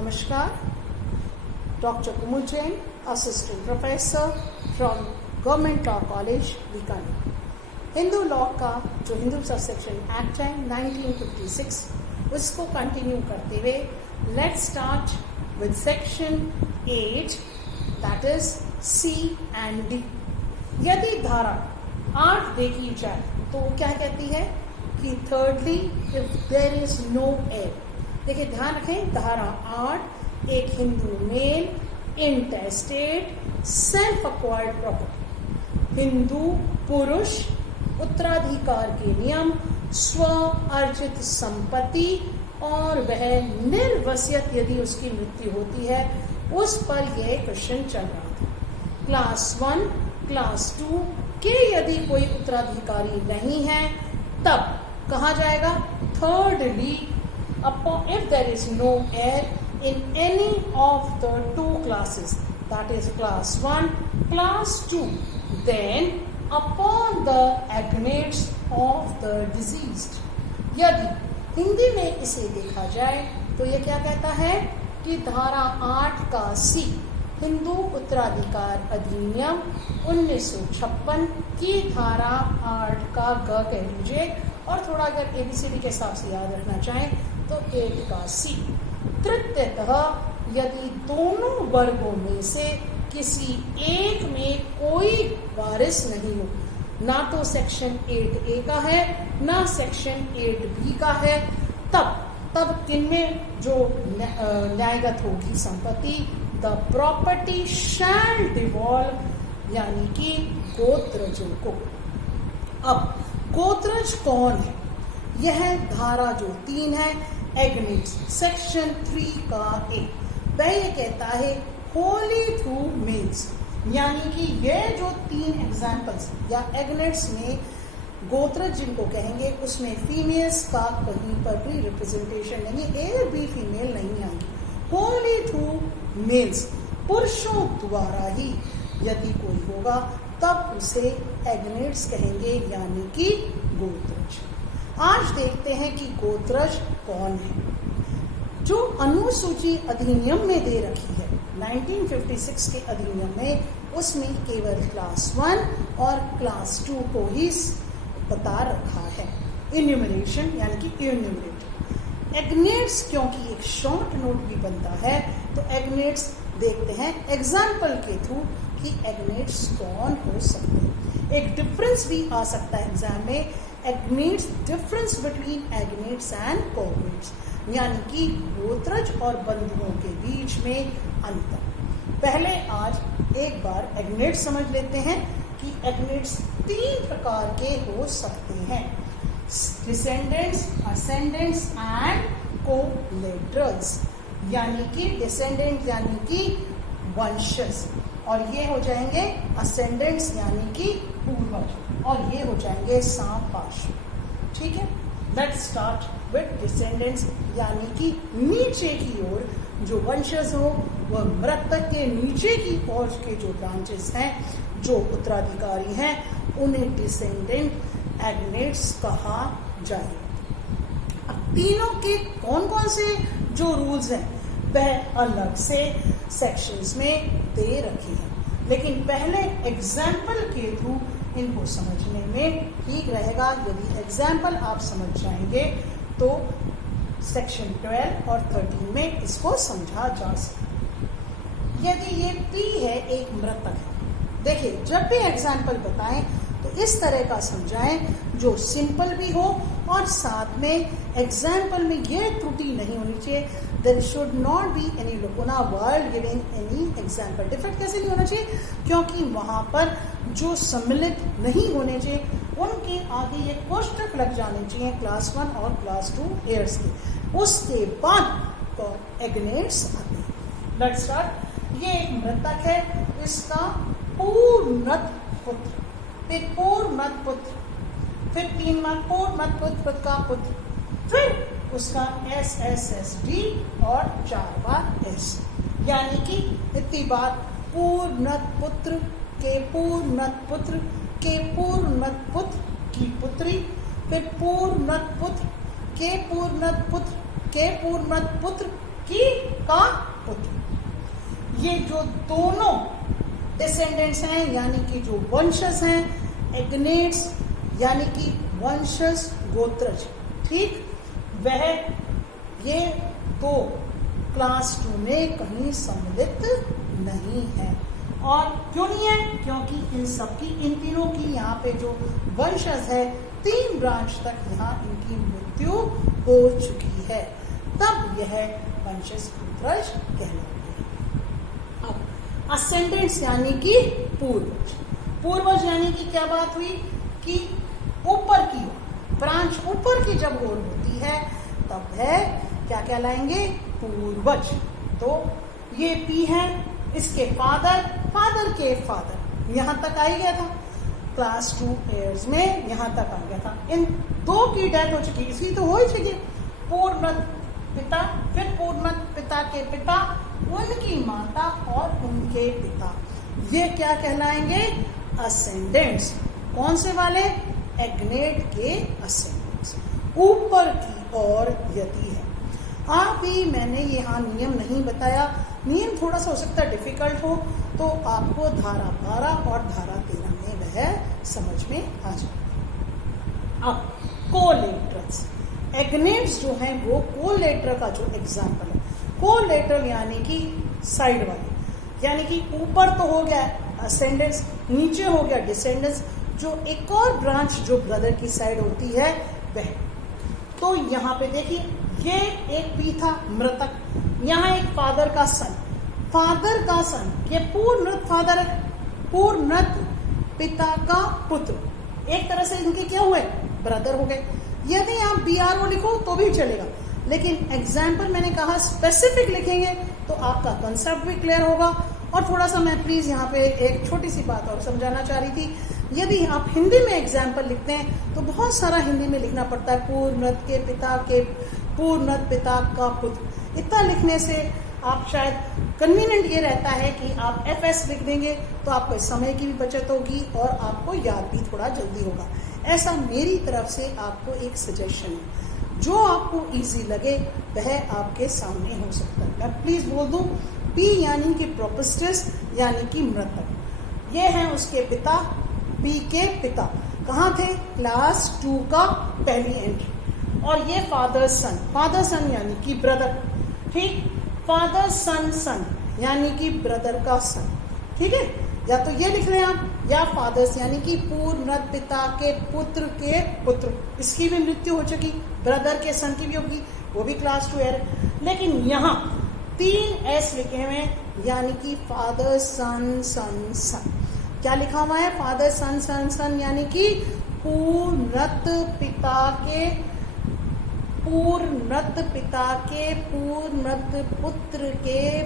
Namaskar, Dr. Kumul Jain, Assistant Professor from Government Law College, Bikaner. Hindu law का जो Hindu subsection act है 1956 उसको continue करते हुए let's start with section 8 that is C and D. यदि धारा 8 देखी जाए तो क्या कहती है कि thirdly if there is no heir. देखिए ध्यान रखें, धारा 8 एक Hindu male intestate self acquired property, Hindu पुरुष उत्तराधिकार के नियम, स्व अर्जित संपत्ति और वह निर्वसियत यदि उसकी मृत्यु होती है, उस पर यह क्वेश्चन चल रहा था। क्लास 1 क्लास 2 के यदि कोई उत्तराधिकारी नहीं है तब कहा जाएगा thirdly if there is no heir in any of the two classes, that is class 1 class 2, then upon the agnates of the deceased। यदि हिंदी में इसे देखा जाए तो ये क्या कहता है कि धारा 8 का सी हिंदू उत्तराधिकार अधिनियम 1956 की धारा 8 का ग कह लीजिए, और थोड़ा अगर एबीसीडी के हिसाब से याद रखना चाहें तो 8 का सी तृतीयतः यदि दोनों वर्गों में से किसी एक में कोई वारिस नहीं हो, ना तो सेक्शन 8A का है ना सेक्शन 8B का है, तब किनमें जो न्यायगत होगी संपत्ति, द प्रॉपर्टी शैल डिवॉल्व, यानी कि गोत्रजों को। अब गोत्रज कौन है? यह धारा जो 3 है एग्नेट्स सेक्शन 3 का ए, वह ये कहता है होली थ्रू मेल्स, यानी कि ये जो 3 एग्जाम्पल्स या एग्नेट्स में गोत्रज जिनको कहेंगे उसमें फीमेल्स का कहीं पर भी रिप्रेजेंटेशन नहीं, ए बी फीमेल नहीं आएगी। होली थ्रू मेल्स पुरुषों द्वारा ही यदि कोई होगा तब उसे एग्नेट्स कहेंगे, यानी कि गोत्रज। आज देखते हैं कि गोत्रज कौन है। जो अनुसूची अधिनियम में दे रखी है 1956 के अधिनियम में, उसमें केवल क्लास 1 और क्लास 2 को ही बता रखा है, इन्यूमरेशन यानी कि इन्यूमरेट। एग्नेट्स क्योंकि एक शॉर्ट नोट भी बनता है तो एग्नेट्स देखते हैं एग्जाम्पल के थ्रू कि एग्नेट्स कौन हो सकते हैं। एक डिफरेंस भी आ सकता है एग्जाम में, एग्नेट्स डिफरेंस बिटवीन एग्नेट्स एंड कोग्नेट्स, यानी कि गोत्रज और बंधुओं के बीच में अंतर। पहले आज एक बार एग्नेट्स समझ लेते हैं कि एग्नेट्स 3 प्रकार के हो सकते हैं, डिसेंडेंट्स, असेंडेंट्स एंड कोलेटरल्स, यानी कि डिसेंडेंट यानी कि वंशज, और ये हो जाएंगे असेंडेंट्स यानी कि पूर्वज, और ये हो जाएंगे सांपार्श्व। ठीक है, लेट्स स्टार्ट विद डिसेंडेंट्स, यानी कि नीचे की ओर जो वंशज हो, वह मृतक के नीचे की ओर के जो ब्रांचेस हैं, जो उत्तराधिकारी हैं, उन्हें डिसेंडेंट एग्नेट्स कहा जाए। अब तीनों के कौन कौन से जो रूल्स हैं वह अलग से सेक्शंस में दे रखे हैं, लेकिन पहले एग्जाम्पल के थ्रू इनको समझने में ठीक रहेगा। यदि एग्जाम्पल आप समझ जाएंगे तो सेक्शन 12 और 13 में इसको समझा जा सकता है। यदि ये P है, एक मृतक है, देखिए जब भी एग्जाम्पल बताएं तो इस तरह का समझाएं जो सिंपल भी हो और साथ में एग्जाम्पल में ये त्रुटि नहीं होनी चाहिए, there should not be any lacuna while giving any example. Defect कैसे नहीं होना चाहिए? क्योंकि वहां पर जो सम्मिलित नहीं होने चाहिए उनके आगे ये कोष्टक लग जाने चाहिए क्लास 1 और क्लास 2 एयर्स के, उसके बाद एग्नेट्स आते हैं। Let's start. ये एक मृतक है, इसका पूर्णत पुत्र, फिर पूर्णत पुत्र, फिर 3 बार पूर्णत पुत्र का पुत्र, फिर उसका SSSD और 4 बार S, यानी कि इतनी बार पूर्णत पुत्र के पूर्णत पुत्र के पूर्णत पुत्र की पुत्री, फिर पूर्णत पुत्र के पूर्णत पुत्र के पूर्णत पुत्र की का पुत्र। ये जो दोनों डिसेंडेंट्स हैं यानी कि जो वंशज हैं, एग्नेट्स यानी कि वंशज गोत्रज, ठीक, वह ये दो क्लास 2 में कहीं सम्मिलित नहीं है। और क्यों नहीं है? क्योंकि इन सबकी, इन तीनों की यहाँ पे जो वंशज है 3 ब्रांच तक यहाँ इनकी मृत्यु हो चुकी है, तब यह वंशज गोत्रज कहलाते हैं। अब असेंडेंट्स यानी कि पूर्वज। पूर्वज यानी कि क्या बात हुई कि ऊपर की ओर, ब्रांच ऊपर की जब ओर होती है तब है क्या कहलाएंगे? पूर्वज। तो ये पी है, इसके फादर, फादर के फादर, यहां तक आ ही गया था क्लास 2 ईयर्स में, यहां तक आ गया था। इन दो की डेथ हो चुकी, इसकी तो हो ही चुकी। पूर्णत पिता, फिर पूर्णत पिता के पिता, उनकी माता और उनके पिता, ये क्या कहलाएंगे? असेंडेंट्स। कौन से वाले? एग्नेट के असेंडेंट्स, ऊपर की ओर यदि है। अभी मैंने यहाँ नियम नहीं बताया, नियम थोड़ा सा हो सकता है डिफिकल्ट हो, तो आपको धारा 12 और धारा 13 में वह समझ में आ जाए। अब कोलेटरल्स, एग्नेट्स जो हैं वो कोलेटरल का जो एग्जाम्पल है, कोलेटरल यानी कि साइड वाले, यानी कि ऊपर तो हो गया असेंडेंट्स, नीचे हो गया डिसेंडेंट्स, जो एक और ब्रांच जो ब्रदर की साइड होती है वह। तो यहाँ पे देखिए, ये एक पी था मृतक, यहाँ एक फादर का सन, फादर का सन, ये पूर्णत फादर है, पूर्णत पिता का पुत्र, एक तरह से इनके क्या हुए? ब्रदर हो गए। यदि आप BRO लिखो तो भी चलेगा, लेकिन एग्जाम्पल मैंने कहा स्पेसिफिक लिखेंगे तो आपका कंसेप्ट भी क्लियर होगा। और थोड़ा सा मैं प्लीज यहाँ पे एक छोटी सी बात और समझाना चाह रही थी, यदि आप हिंदी में एग्जाम्पल लिखते हैं तो बहुत सारा हिंदी में लिखना पड़ता है, पूर्णत के पिता के, पूर्णत पिता का पुत्र, इतना लिखने से आप शायद कन्वीनियंट ये रहता है कि आप FS लिख देंगे तो आपको समय की भी बचत होगी और आपको याद भी थोड़ा जल्दी होगा। ऐसा मेरी तरफ से आपको एक सजेशन है, जो आपको इजी लगे वह आपके सामने हो सकता है। मैं प्लीज बोल दूं, P यानी कि प्रोपिस्टिस यानी कि मृतक, ये है उसके पिता, P के पिता कहाँ थे? क्लास 2 का पहली एंट्री। और ये फादर सन, फादर सन यानी कि ब्रदर, ठीक, फादर सन सन यानी कि ब्रदर का सन, ठीक है, या तो ये लिख लें आप, या फादर्स यानी कि पूर्णत पिता के पुत्र, इसकी भी मृत्यु हो चुकी, ब्रदर के सन की भी होगी, वो भी क्लास 2 है। लेकिन यहाँ 3 S लिखे हुए यानी कि फादर सन सन सन, क्या लिखा हुआ है? फादर सन सन सन यानी कि पूर्णत पिता के, पूर्णत पिता के, पूर्णत पुत्र के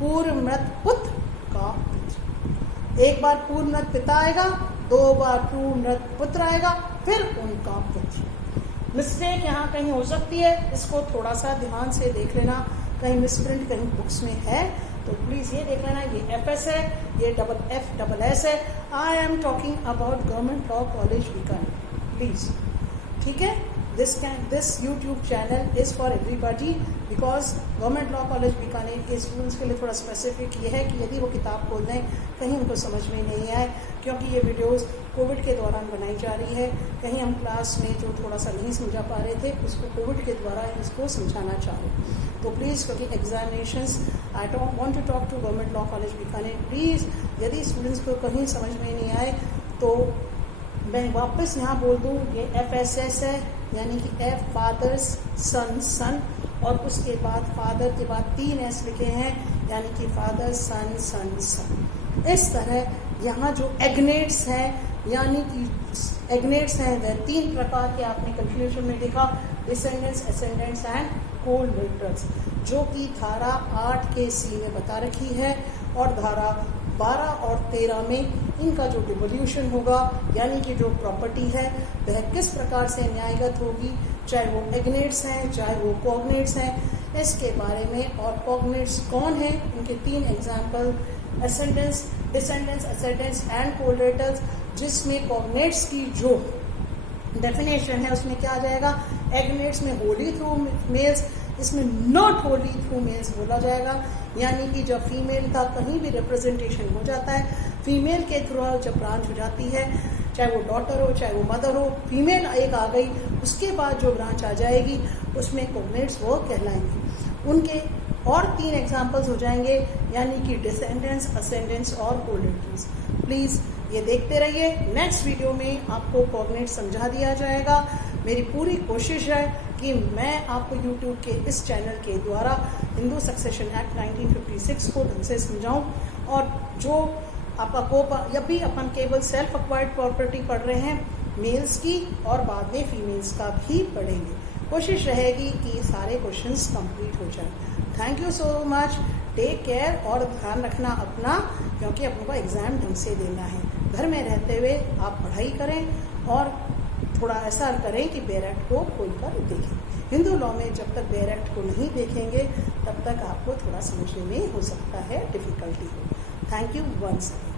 पूर्णत पुत्र का पुत्र। एक बार पूर्णत पिता आएगा, 2 बार पूर्णत पुत्र आएगा, फिर उनका पुत्र। मिस्टेक यहाँ कहीं हो सकती है, इसको थोड़ा सा ध्यान से देख लेना, कहीं मिसप्रिंट कहीं बुक्स में है तो प्लीज ये देख लेना, ये FS है, ये FFS है। I am talking about government law college Bikaner, please, ठीक है। This YouTube channel is for everybody because government law college Bikaner के स्टूडेंट्स के लिए थोड़ा स्पेसिफिक ये है कि यदि वो किताब खोल दें कहीं उनको समझ में नहीं आए, क्योंकि ये वीडियोस कोविड के दौरान बनाई जा रही है, कहीं हम क्लास में जो थोड़ा सा नहीं समझा पा रहे थे उसको कोविड के द्वारा इसको समझाना चाहूँ। तो प्लीज़, क्योंकि examinations, I don't want to talk to government law college Bikaner, please यदि स्टूडेंट्स को कहीं समझ में नहीं आए तो मैं वापस यहाँ बोल दूँ, ये FSS है यानी कि F फादर्स सन सन, और उसके बाद फादर के बाद 3 S लिखे हैं यानी कि फादर सन सन सन। इस तरह यहाँ जो एग्नेट्स हैं यानी कि एग्नेट्स हैं वह 3 प्रकार के आपने कंक्लूजन में देखा, डिसेंडेंट्स, असेंडेंट्स एंड कोलेटरल्स, जो कि धारा 8 के C में बता रखी है, और धारा 12 और 13 में इनका जो डिवोल्यूशन होगा यानी कि जो प्रॉपर्टी है वह किस प्रकार से न्यायगत होगी, चाहे वो एग्नेट्स हैं चाहे वो कॉग्नेट्स हैं, इसके बारे में। और कॉग्नेट्स कौन है, उनके 3 example, ascendants, descendants, ascendants and collaterals, जिसमें कॉग्नेट्स की जो डेफिनेशन है उसमें क्या आ जाएगा, एग्नेट्स में होली थ्रू मेल्स इसमें नॉट होली थ्रू मेल्स बोला जाएगा, यानी कि जब फीमेल का कहीं भी रिप्रेजेंटेशन हो जाता है, फीमेल के थ्रू जब ब्रांच हो जाती है, चाहे वो डॉटर हो चाहे वो मदर हो, फीमेल एक आ गई, उसके बाद जो ब्रांच आ जाएगी उसमें कोग्नेट्स वो कहलाएंगे। उनके और 3 एग्जाम्पल्स हो जाएंगे, यानी कि डिसेंडेंट्स, असेंडेंट्स और कोलिटरीज। प्लीज़ ये देखते रहिए, नेक्स्ट वीडियो में आपको कोग्नेट्स समझा दिया जाएगा। मेरी पूरी कोशिश है कि मैं आपको यूट्यूब के इस चैनल के द्वारा हिंदू सक्सेशन एक्ट 1956 को ढंग से समझाऊं, और जो आपका जब भी अपन केवल सेल्फ एक्वायर्ड प्रॉपर्टी पढ़ रहे हैं मेल्स की, और बाद में फीमेल्स का भी पढ़ेंगे। कोशिश रहेगी कि सारे क्वेश्चंस कंप्लीट हो जाए। Thank you so much, take care, और ध्यान रखना अपना, क्योंकि अपनों को एग्जाम ढंग से देना है। घर में रहते हुए आप पढ़ाई करें और थोड़ा ऐसा करें कि बेयर एक्ट को खोलकर देखें। हिंदू लॉ में जब तक बेयर एक्ट को नहीं देखेंगे तब तक आपको थोड़ा समझने में हो सकता है डिफिकल्टी हो। Thank you once again.